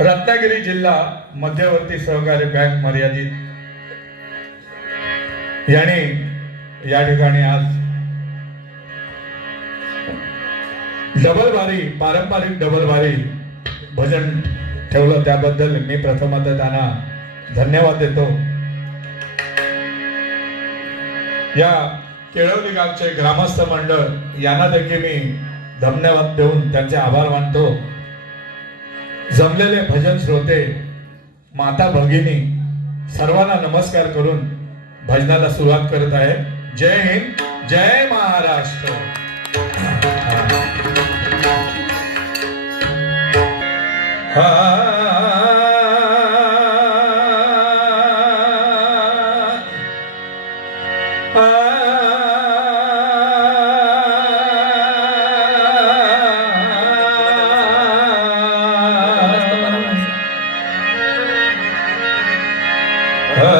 रत्नागिरी जिल्हा मध्यवर्ती सहकारी बँक मर्यादित. याने या ठिकाणी आज डबल बारी पारंपरिक डबल बारी भजन ठेवलं. त्याबद्दल मी प्रथमत त्यांना धन्यवाद देतो. या केळवली गावचे ग्रामस्थ मंडळ यांना देखील मी धन्यवाद देऊन त्यांचे आभार मानतो. जमलेले भजन श्रोते माता भगिनी सर्वांना नमस्कार करून भजनाला सुरुवात करत आहे. जय हिंद जय महाराष्ट्र. Hare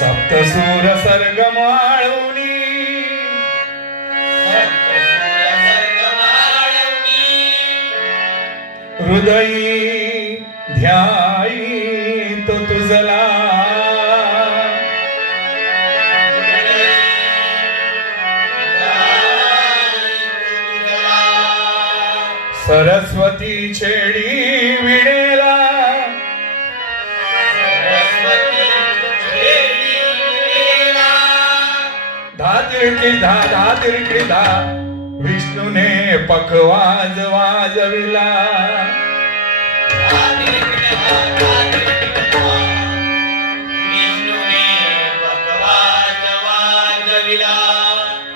सप्तसूर सर्ग माळवणी हृदयी ध्याई तो तुझला. सरस्वती धा तिरकी धा धा तिरकी पख विष्णूने पखवाज वाजविला.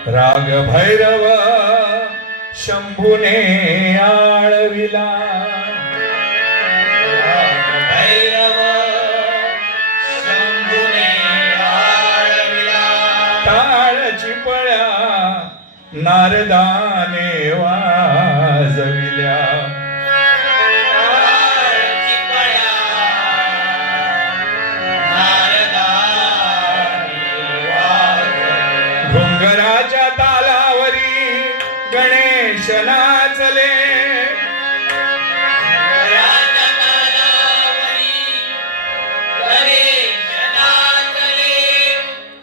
राग भैरव शंभूने आळविला. नारदाने वाजविल्या. घुंगराच्या तालावरी गणेश नाचले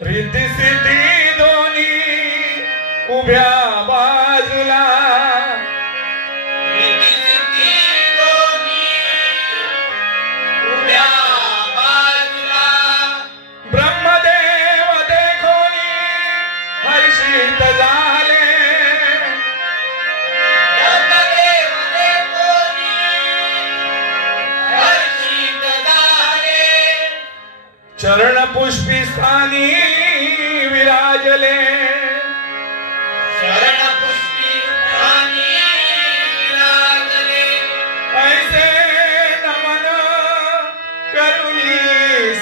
रिद्धी उभ्या बाजूला. ब्रह्मदेव देखोनी हर्षित झाले. चरण पुष्पी स्थानी विराजले.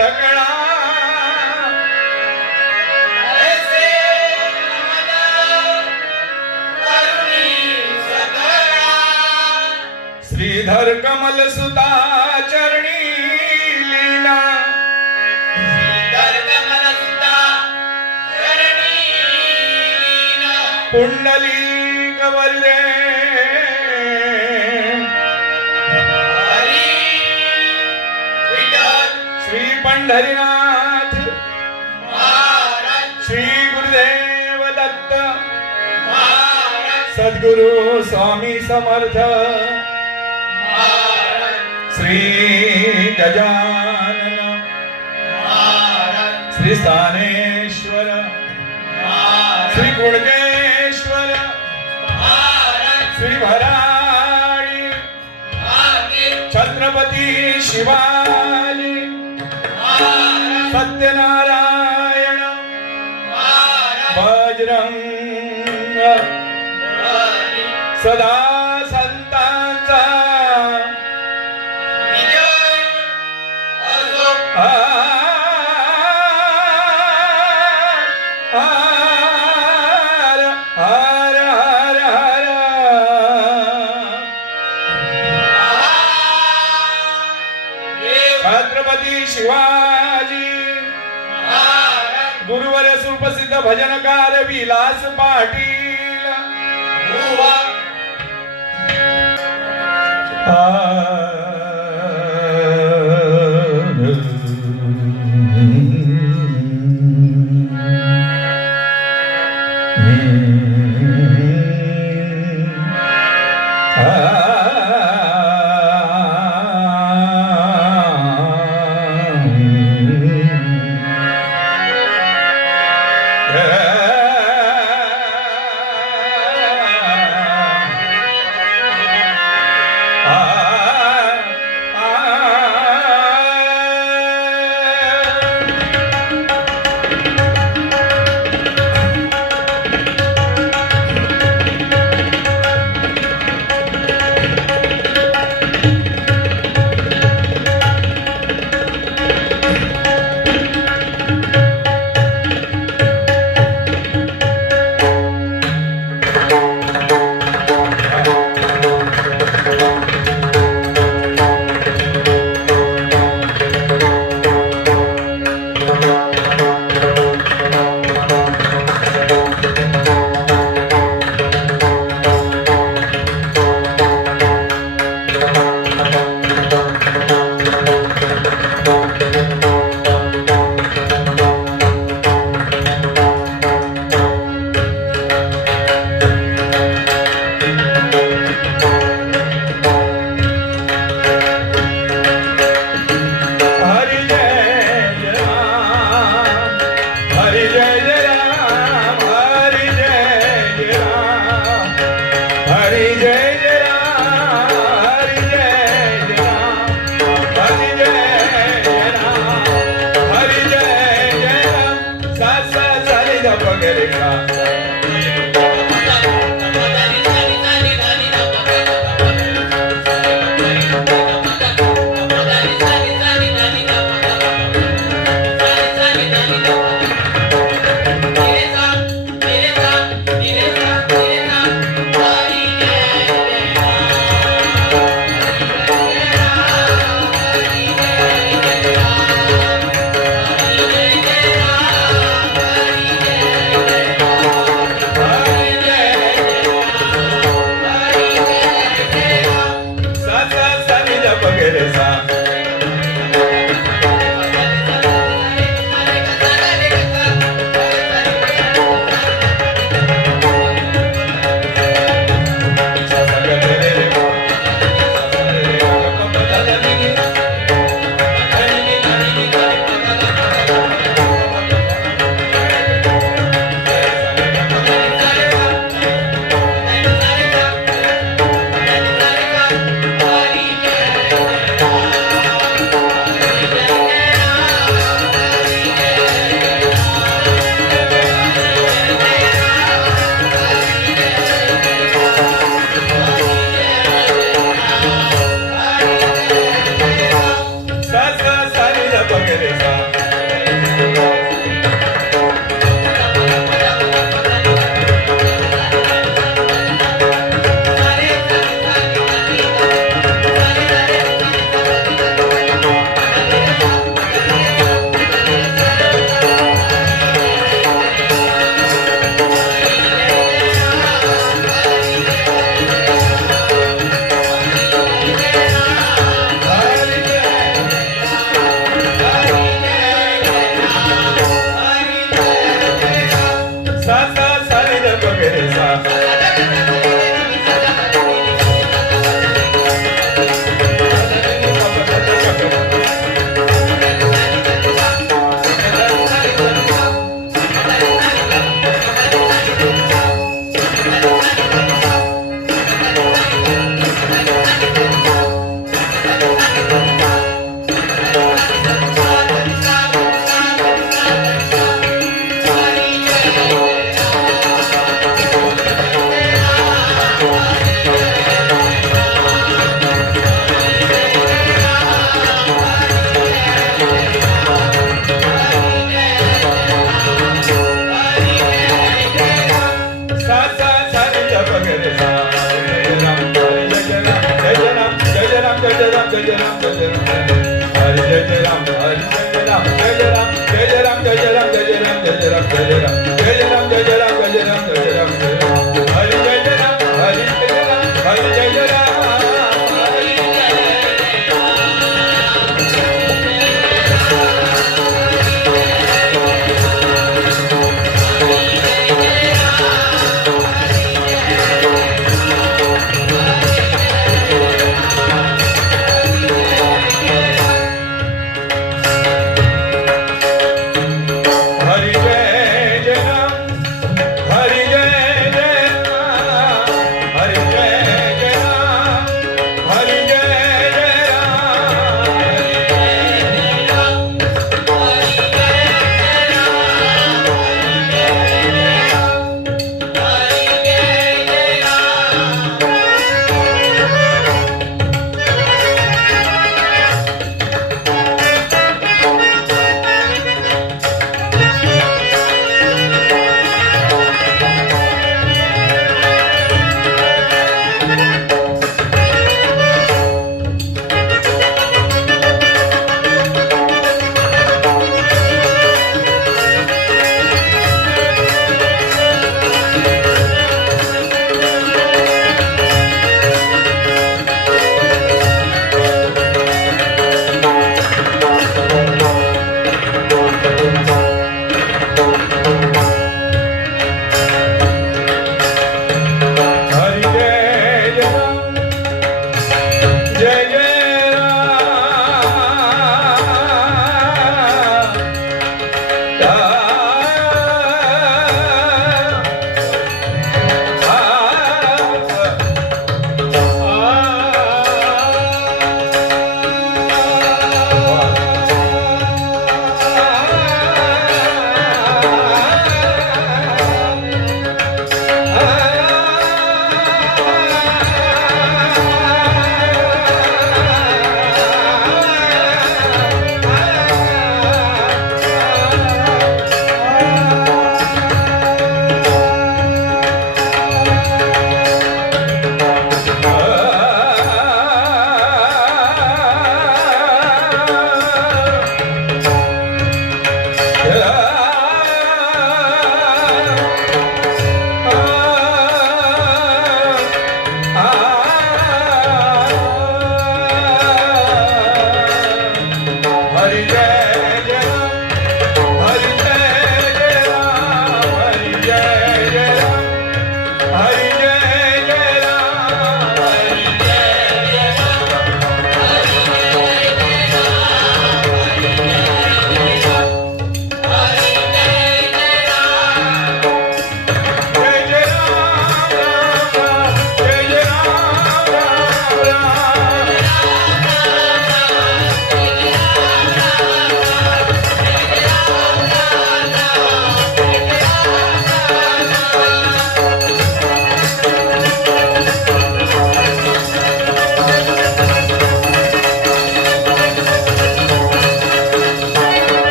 सगळा. श्रीधर कमल सुता चरणी लीला. पुंडली कवल्ले पंढरीनाथ। श्री गुरुदेव दत्त। सद्गुरु स्वामी समर्थ। श्री गजानन। श्री स्थानेश्वर। श्री गुणकेश्वर श्री भराडी छत्रपती शिवाजी। छत्रपती शिवाजी गुरुवर सुप्रसिद्ध भजनकार विलास पाटील. America.